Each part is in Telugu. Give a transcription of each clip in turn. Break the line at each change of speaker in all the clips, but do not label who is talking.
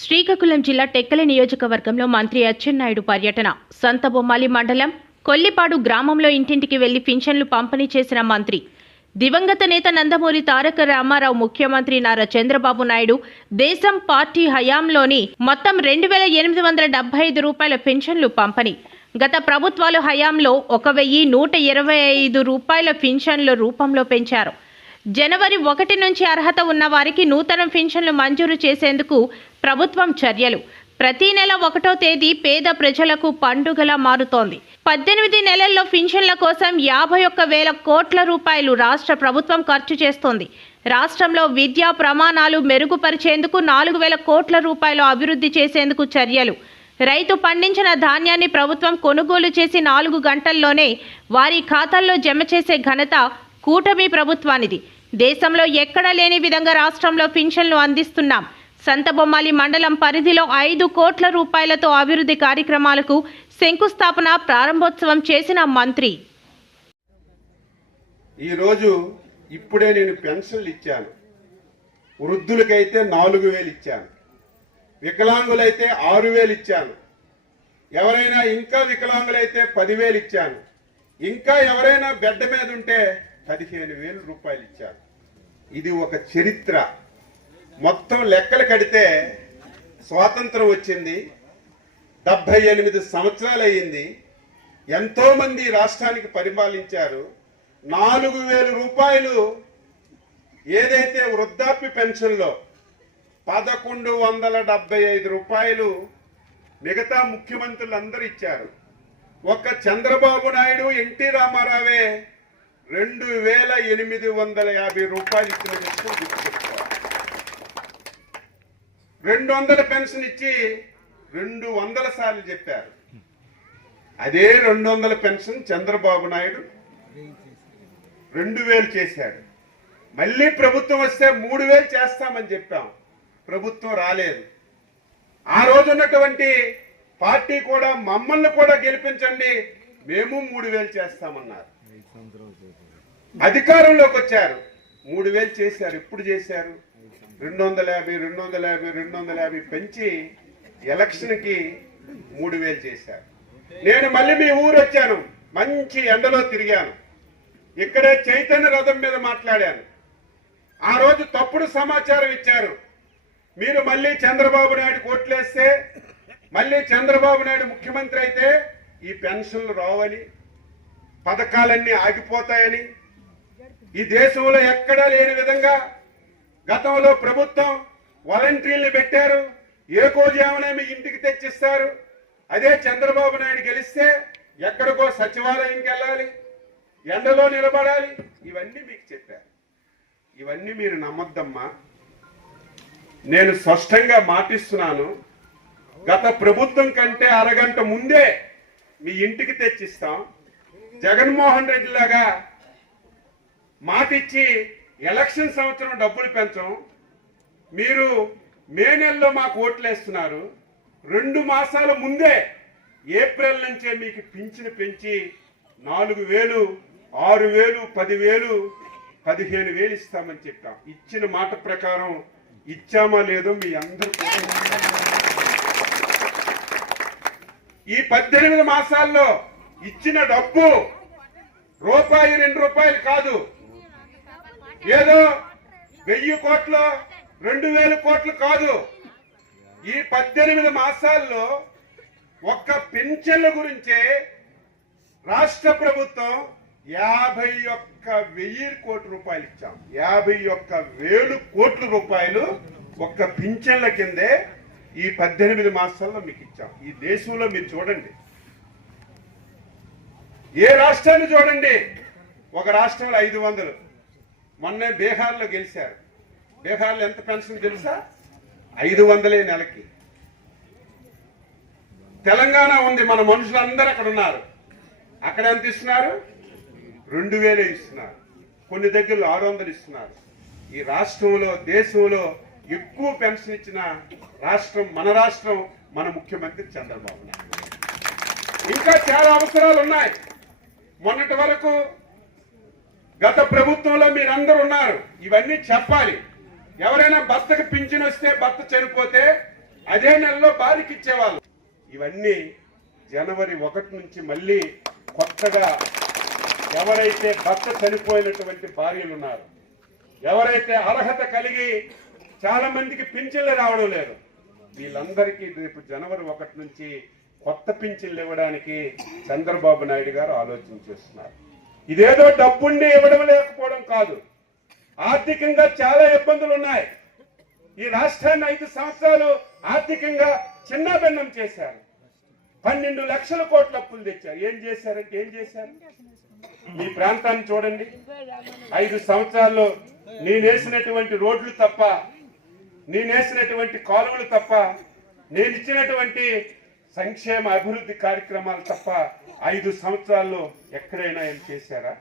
శ్రీకాకుళం జిల్లా టెక్కలి నియోజకవర్గంలో మంత్రి అచ్చెన్నాయుడు పర్యటన. సంతబొమ్మాలి మండలం కొల్లిపాడు గ్రామంలో ఇంటింటికి వెళ్ళి పింఛన్లు పంపిణీ చేసిన మంత్రి. దివంగత నేత నందమూరి తారక రామారావు ముఖ్యమంత్రి నారా చంద్రబాబు నాయుడు దేశం పార్టీ హయాంలోని మొత్తం రెండు వేల ఎనిమిది వందల డెబ్బై ఐదు రూపాయల పెన్షన్లు పంపిణీ. గత ప్రభుత్వాలు హయాంలో ఒక వెయ్యి నూట ఇరవై ఐదు రూపాయల పింఛన్ల రూపంలో పెంచారు. జనవరి ఒకటి నుంచి అర్హత ఉన్న వారికి నూతన పెన్షన్లు మంజూరు చేసేందుకు ప్రభుత్వం చర్యలు. ప్రతి నెల ఒకటో తేదీ పేద ప్రజలకు పండుగలా మారుతోంది. పద్దెనిమిది నెలల్లో పింఛన్ల కోసం యాభై ఒక్క వేల కోట్ల రూపాయలు రాష్ట్ర ప్రభుత్వం ఖర్చు చేస్తోంది. రాష్ట్రంలో విద్యా ప్రమాణాలు మెరుగుపరిచేందుకు నాలుగు వేల కోట్ల రూపాయలు అభివృద్ధి చేసేందుకు చర్యలు. రైతు పండించిన ధాన్యాన్ని ప్రభుత్వం కొనుగోలు చేసి నాలుగు గంటల్లోనే వారి ఖాతాల్లో జమ చేసే ఘనత కూటమి ప్రభుత్వానిది. దేశంలో ఎక్కడా లేని విధంగా రాష్ట్రంలో పింఛన్లు అందిస్తున్నాం. సంతబొమ్మాలి మండలం పరిధిలో ఐదు కోట్ల రూపాయలతో అభివృద్ధి కార్యక్రమాలకు శంకుస్థాపన ప్రారంభోత్సవం చేసిన మంత్రి.
ఈరోజు ఇప్పుడే నేను పెన్షన్లు ఇచ్చాను. వృద్ధులకైతే నాలుగు వేలు ఇచ్చాను. వికలాంగులైతే ఆరు వేలు ఇచ్చాను. ఎవరైనా ఇంకా వికలాంగులైతే పదివేలు ఇచ్చాను. ఇంకా ఎవరైనా బెడ్ మీద ఉంటే పదిహేను వేలు రూపాయలు ఇచ్చారు. ఇది ఒక చరిత్ర. మొత్తం లెక్కలు కడితే స్వాతంత్రం వచ్చింది డెబ్భై ఎనిమిది సంవత్సరాలు అయ్యింది ఎంతోమంది రాష్ట్రానికి పరిపాలించారు నాలుగు వేల రూపాయలు ఏదైతే వృద్ధాప్య పెన్షన్లో పదకొండు వందల డెబ్బై ఐదు రూపాయలు మిగతా ముఖ్యమంత్రులందరూ ఇచ్చారు. ఒక్క చంద్రబాబు నాయుడు ఎన్టీ రామారావే రెండు వేల ఎనిమిది వందల యాభై రూపాయలు ఇచ్చిన విషయం గుర్తుపెట్టుకోవాలి రెండు వందల పెన్షన్ ఇచ్చి రెండు వందల సార్లు చెప్పారు. అదే రెండు వందల పెన్షన్ చంద్రబాబు నాయుడు రెండు వేలు చేశాడు. మళ్ళీ ప్రభుత్వం వస్తే మూడు వేలు చేస్తామని చెప్పాం. ప్రభుత్వం రాలేదు. ఆ రోజు ఉన్నటువంటి పార్టీ కూడా మమ్మల్ని కూడా గెలిపించండి. మేము మూడు వేలు చేస్తామన్నారు. అధికారంలోకి వచ్చారు. మూడు వేలు చేశారు. ఎప్పుడు చేశారు? రెండు వందల యాభై రెండు వందల యాభై రెండు వందల యాభై పెంచి ఎలక్షన్కి మూడు వేలు చేశారు. నేను మళ్ళీ మీ ఊరు వచ్చాను. మంచి ఎండలో తిరిగాను. ఇక్కడే చైతన్య రథం మీద మాట్లాడాను. ఆ రోజు తప్పుడు సమాచారం ఇచ్చారు. మీరు మళ్ళీ చంద్రబాబు నాయుడు కోట్లేస్తే మళ్ళీ చంద్రబాబు నాయుడు ముఖ్యమంత్రి అయితే ఈ పెన్షన్లు రావని పథకాలన్నీ ఆగిపోతాయని ఈ దేశంలో ఎక్కడా లేని విధంగా గతంలో ప్రభుత్వం వాలంటీర్లు పెట్టారు. ఏ కోజామనే మీ ఇంటికి తెచ్చిస్తారు. అదే చంద్రబాబు నాయుడు గెలిస్తే ఎక్కడికో సచివాలయంకి వెళ్ళాలి ఎండలో నిలబడాలి. ఇవన్నీ మీకు చెప్పారు ఇవన్నీ మీరు నమ్మద్దమ్మా. నేను స్పష్టంగా మాటిస్తున్నాను. గత ప్రభుత్వం కంటే అరగంట ముందే మీ ఇంటికి తెచ్చిస్తాం. జగన్మోహన్ రెడ్డి లాగా మాటిచ్చి ఎలక్షన్ సంవత్సరం డబ్బులు పెంచం. మీరు మే నెలలో మాకు ఓట్లేస్తున్నారు. రెండు మాసాల ముందే ఏప్రిల్ నుంచే మీకు పింఛను పెంచి నాలుగు వేలు ఆరు వేలు పదివేలు పదిహేను వేలు ఇస్తామని చెప్పాం. ఇచ్చిన మాట ప్రకారం ఇచ్చామా లేదో మీ అందరూ ఈ పద్దెనిమిది మాసాల్లో ఇచ్చిన డబ్బు రూపాయి రెండు రూపాయలు కాదు. ఏదో వెయ్యి కోట్లు రెండు వేల కోట్లు కాదు. ఈ పద్దెనిమిది మాసాల్లో ఒక్క పింఛన్ల గురించే రాష్ట్ర ప్రభుత్వం యాభై ఒక్క వెయ్యి కోట్ల రూపాయలు ఇచ్చాం. యాభై ఒక్క వేలు కోట్ల రూపాయలు ఒక్క పింఛన్ల కిందే ఈ పద్దెనిమిది మాసాల్లో మీకు ఇచ్చాం. ఈ దేశంలో మీరు చూడండి. ఏ రాష్ట్రాన్ని చూడండి? ఒక రాష్ట్రంలో ఐదు వందలు. మొన్నే బీహార్లో గెలిచారు. బీహార్లో ఎంత పెన్షన్ తెలుసా? ఐదు వందలే నెలకి. తెలంగాణ ఉంది మన మనుషులందరూ అక్కడ ఉన్నారు. అక్కడ ఎంత ఇస్తున్నారు? రెండు వేలే ఇస్తున్నారు. కొన్ని దగ్గరలో ఆరు వందలు ఇస్తున్నారు. ఈ రాష్ట్రంలో దేశంలో ఎక్కువ పెన్షన్ ఇచ్చిన రాష్ట్రం మన రాష్ట్రం మన ముఖ్యమంత్రి చంద్రబాబు నాయుడు ఇంకా చాలా అవసరాలు ఉన్నాయి. మొన్నటి వరకు గత ప్రభుత్వంలో మీరందరూ ఉన్నారు. ఇవన్నీ చెప్పాలి. ఎవరైనా భర్తకు పింఛన్ వస్తే భర్త చనిపోతే అదే నెలలో భార్యకి ఇచ్చేవాళ్ళు. ఇవన్నీ జనవరి ఒకటి నుంచి మళ్ళీ కొత్తగా ఎవరైతే భర్త చనిపోయినటువంటి భార్యలు ఉన్నారు ఎవరైతే అర్హత కలిగి చాలా మందికి పింఛన్లు రావడం లేదు వీళ్ళందరికీ రేపు జనవరి ఒకటి నుంచి కొత్త పింఛన్లు ఇవ్వడానికి చంద్రబాబు నాయుడు గారు ఆలోచన చేస్తున్నారు. ఇదేదో డబ్బుండి ఇవ్వడం లేకపోవడం కాదు. ఆర్థికంగా చాలా ఇబ్బందులు ఉన్నాయి ఈ రాష్ట్రాన్ని ఐదు సంవత్సరాలు ఆర్థికంగా చిన్నాభిన్నం చేశారు. పన్నెండు లక్షల కోట్ల అప్పులు తెచ్చారు. ఏం చేశారంటే ఏం చేశారు? మీ ప్రాంతాన్ని చూడండి. ఐదు సంవత్సరాల్లో నేనేసినటువంటి రోడ్లు తప్ప నేనేసినటువంటి కాలువలు తప్ప నేను ఇచ్చినటువంటి సంక్షేమ అభివృద్ధి కార్యక్రమాలు తప్ప ఐదు సంవత్సరాల్లో ఎక్కడైనా ఏం చేశారా?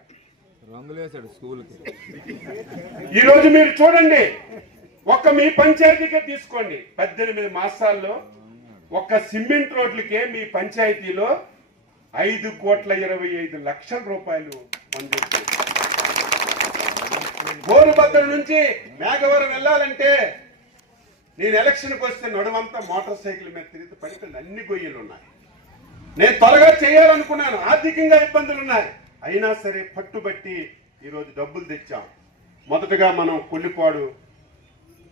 స్కూల్కి.
ఈ రోజు మీరు చూడండి ఒక్క మీ పంచాయతీకే తీసుకోండి. పద్దెనిమిది మాసాల్లో ఒక్క సిమెంట్ రోడ్లకే మీ పంచాయతీలో ఐదు కోట్ల ఇరవై ఐదు లక్షల రూపాయలు మంజూరు చేశారు. నుంచి మేఘవరం వెళ్ళాలంటే నేను ఎలక్షన్కి వస్తే నడుమంతా మోటార్ సైకిల్ మీద తిరిగితే పడిపోయింది అన్ని గొయ్యలు ఉన్నాయి. నేను త్వరగా చేయాలనుకున్నాను. ఆర్థికంగా ఇబ్బందులు ఉన్నాయి. అయినా సరే పట్టుబట్టి ఈరోజు డబ్బులు తెచ్చాం. మొదటగా మనం కొల్లిపాడు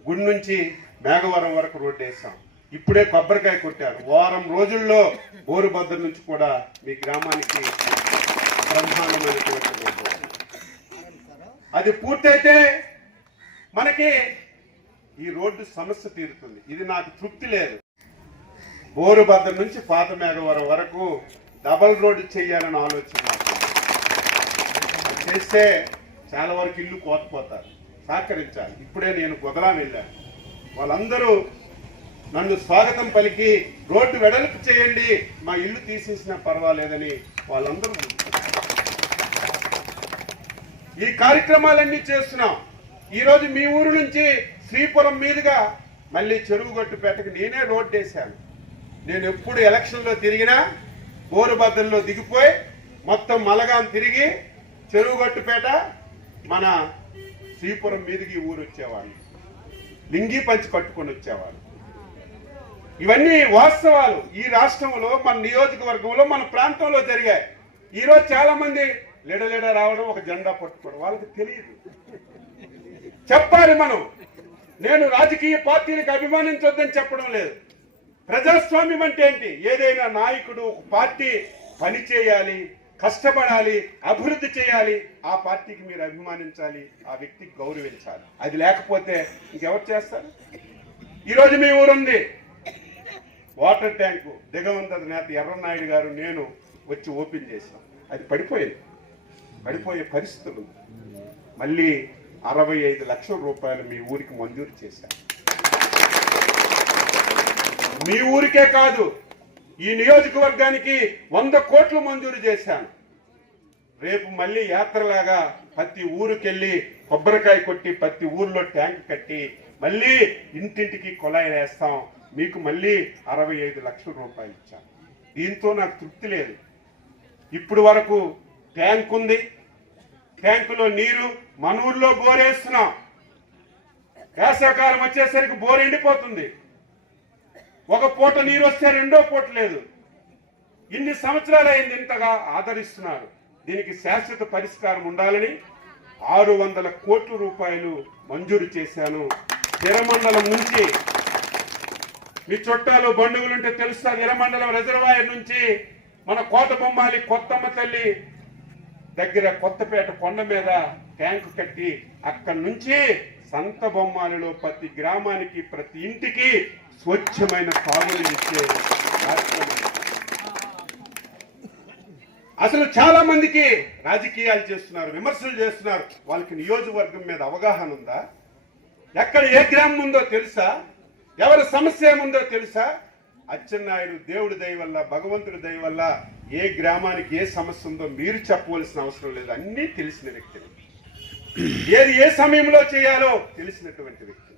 గుడి నుంచి మేఘవరం వరకు రోడ్డు వేసాం. ఇప్పుడే కొబ్బరికాయ కొట్టారు. వారం రోజుల్లో బోరుభద్ర నుంచి కూడా మీ గ్రామానికి బ్రహ్మాండమైనటువంటి అది పూర్తయితే మనకి ఈ రోడ్డు సమస్య తీరుతుంది. ఇది నాకు తృప్తి లేదు. బోరుబద్ద నుంచి పాత మేఘవరం వరకు డబల్ రోడ్డు చేయాలని ఆలోచన చేస్తే చాలా వరకు ఇల్లు కోతపోతారు. సహకరించాలి. ఇప్పుడే నేను గొదలా వెళ్ళాను. వాళ్ళందరూ నన్ను స్వాగతం పలికి రోడ్డు వెడల్పు చేయండి. మా ఇల్లు తీసేసినా పర్వాలేదని వాళ్ళందరూ ఈ కార్యక్రమాలన్నీ చేస్తున్నాం. ఈరోజు మీ ఊరు నుంచి శ్రీపురం మీదుగా మళ్ళీ చెరువుగట్టుపేటకి నేనే రోడ్డు వేశాను. నేను ఎప్పుడు ఎలక్షన్లో తిరిగినా బోరుబద్దల్లో దిగిపోయి మొత్తం మలగాం తిరిగి చెరువుగట్టుపేట మన శ్రీపురం మీదకి ఊరు వచ్చేవాళ్ళు. లింగి పంచి కట్టుకొని వచ్చేవాళ్ళు. ఇవన్నీ వాస్తవాలు. ఈ రాష్ట్రంలో మన నియోజకవర్గంలో మన ప్రాంతంలో జరిగాయి. ఈరోజు చాలా మంది లిడలిడ రావడం ఒక జెండా పట్టుకోవడం వాళ్ళకి తెలియదు. చెప్పాలి మనం. నేను రాజకీయ పార్టీలకు అభిమానించొద్దని చెప్పడం లేదు. ప్రజాస్వామ్యం అంటే ఏంటి? ఏదైనా నాయకుడు ఒక పార్టీ పని చేయాలి కష్టపడాలి అభివృద్ధి చేయాలి ఆ పార్టీకి మీరు అభిమానించాలి ఆ వ్యక్తికి గౌరవించాలి. అది లేకపోతే ఇంకెవరు చేస్తారు? ఈరోజు మీ ఊరుంది. Water tank. దిగవంతద నేత ఎర్రనాయుడు గారు నేను వచ్చి ఓపెన్ చేశాం. అది పడిపోయింది. పడిపోయే పరిస్థితులు. మళ్ళీ అరవై ఐదు లక్షల రూపాయలు మీ ఊరికి మంజూరు చేశారు. మీ ఊరికే కాదు ఈ నియోజకవర్గానికి వంద కోట్లు మంజూరు చేశాను. రేపు మళ్ళీ యాత్రలాగా ప్రతి ఊరికెళ్ళి కొబ్బరికాయ కొట్టి ప్రతి ఊర్లో ట్యాంక్ కట్టి మళ్ళీ ఇంటింటికి కొలాయి వేస్తాం. మీకు మళ్ళీ అరవై ఐదు లక్షల రూపాయలు ఇచ్చాను. దీంతో నాకు తృప్తి లేదు. ఇప్పుడు వరకు ట్యాంక్ ఉంది ట్యాంకులో నీరు మన ఊర్లో బోరేస్తున్నాం. వేసవకాలం వచ్చేసరికి బోర్ ఎండిపోతుంది. ఒక పూట నీరు వస్తే రెండో పూట లేదు. ఇన్ని సంవత్సరాలు అయింది ఇంతగా ఆదరిస్తున్నారు. దీనికి శాశ్వత పరిష్కారం ఉండాలని ఆరు వందల కోట్ల రూపాయలు మంజూరు చేశాను. ఎరమండలం నుంచి. మీ చుట్టాలు బంధువులుంటే తెలుస్తారు ఎర్రమండలం రిజర్వాయర్ నుంచి మన కోట బొమ్మాలి కొత్తమ్మ తల్లి దగ్గర కొత్తపేట కొండ మీద ట్యాంకు కట్టి అక్కడి నుంచి సంత బొమ్మాలలో ప్రతి గ్రామానికి ప్రతి ఇంటికి స్వచ్ఛమైన తాగులు ఇచ్చే అసలు చాలా మందికి రాజకీయాలు చేస్తున్నారు విమర్శలు చేస్తున్నారు. వాళ్ళకి నియోజకవర్గం మీద అవగాహన ఉందా? ఎక్కడ ఏ గ్రామం ఉందో తెలుసా? ఎవరి సమస్య ఏముందో తెలుసా? అచ్చెన్నాయుడు దేవుడి దయ వల్ల భగవంతుడి దయ వల్ల ఏ గ్రామానికి ఏ సమస్య ఉందో మీరు చెప్పవలసిన అవసరం లేదు. అన్నీ తెలిసిన వ్యక్తిని ఏది ఏ సమయంలో చేయాలో తెలిసినటువంటి వ్యక్తి.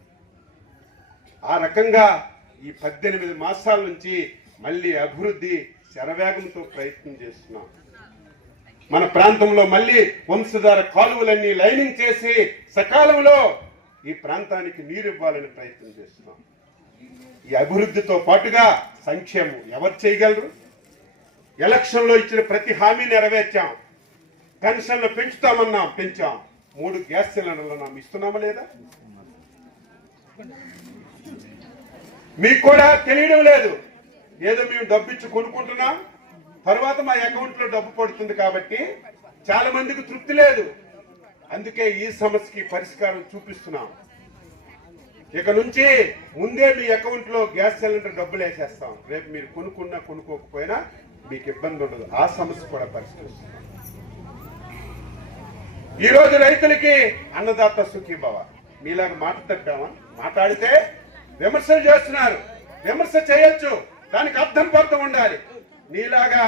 ఆ రకంగా ఈ పద్దెనిమిది మాసాల నుంచి మళ్ళీ అభివృద్ధి శరవేగంతో ప్రయత్నం చేస్తున్నాం. మన ప్రాంతంలో మళ్ళీ వంశధార కాలువలన్నీ లైనింగ్ చేసి సకాలంలో ఈ ప్రాంతానికి నీరు ఇవ్వాలని ప్రయత్నం చేస్తున్నాం. ఈ అభివృద్ధితో పాటుగా సంక్షేమం ఎవరు చేయగలరు? ఎలక్షన్లో ఇచ్చిన ప్రతి హామీ నెరవేర్చాం. పెన్షన్లు పెంచుతామన్నాం పెంచాం. మూడు గ్యాస్ సిలిండర్లు మనం ఇస్తున్నామా లేదా? మీకు కూడా తెలియడం లేదు. ఏదో మేము డబ్బు ఇచ్చి కొనుక్కుంటున్నాం. తర్వాత మా అకౌంట్లో డబ్బు పడుతుంది కాబట్టి చాలా మందికి తృప్తి లేదు. అందుకే ఈ సమస్యకి పరిష్కారం చూపిస్తున్నాం. ఇక నుంచి ముందే మీ అకౌంట్లో గ్యాస్ సిలిండర్ డబ్బులు వేసేస్తాం. రేపు మీరు కొనుక్కున్నా కొనుక్కోకపోయినా మీకు ఇబ్బంది ఉండదు. ఆ సమస్య కూడా పరిష్కరిస్తుంది ఈరోజు రైతులకి అన్నదాత సుఖీభవ. మీలాగా మాట తప్పామా మాట్లాడితే విమర్శలు చేస్తున్నారు. విమర్శ చేయొచ్చు దానికి అర్థం పర్థం ఉండాలి. నీలాగా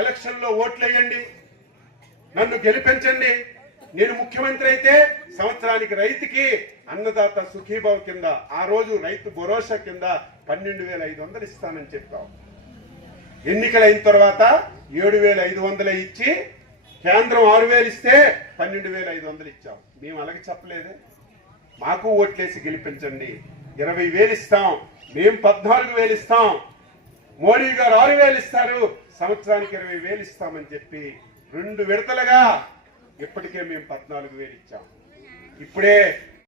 ఎలక్షన్లో ఓట్లు వేయండి నన్ను గెలిపించండి. నేను ముఖ్యమంత్రి అయితే సంవత్సరానికి రైతుకి అన్నదాత సుఖీభావ కింద ఆ రోజు రైతు భరోసా కింద పన్నెండు వేల ఐదు వందలు ఇస్తానని చెప్పాం ఎన్నికలైన తర్వాత ఏడు వేల ఐదు వందలు ఇచ్చి కేంద్రం ఆరు వేలు ఇస్తే పన్నెండు వేల ఐదు వందలు ఇచ్చాం. మేము అలాగే చెప్పలేదే. మాకు ఓట్లేసి గెలిపించండి. ఇరవై వేలు ఇస్తాం. మేము పద్నాలుగు వేలు ఇస్తాం. మోడీ గారు ఆరు వేలు ఇస్తారు. సంవత్సరానికి ఇరవై వేలు ఇస్తామని చెప్పి రెండు విడతలుగా ఇప్పటికే మేము పద్నాలుగు వేలు ఇచ్చాం. ఇప్పుడే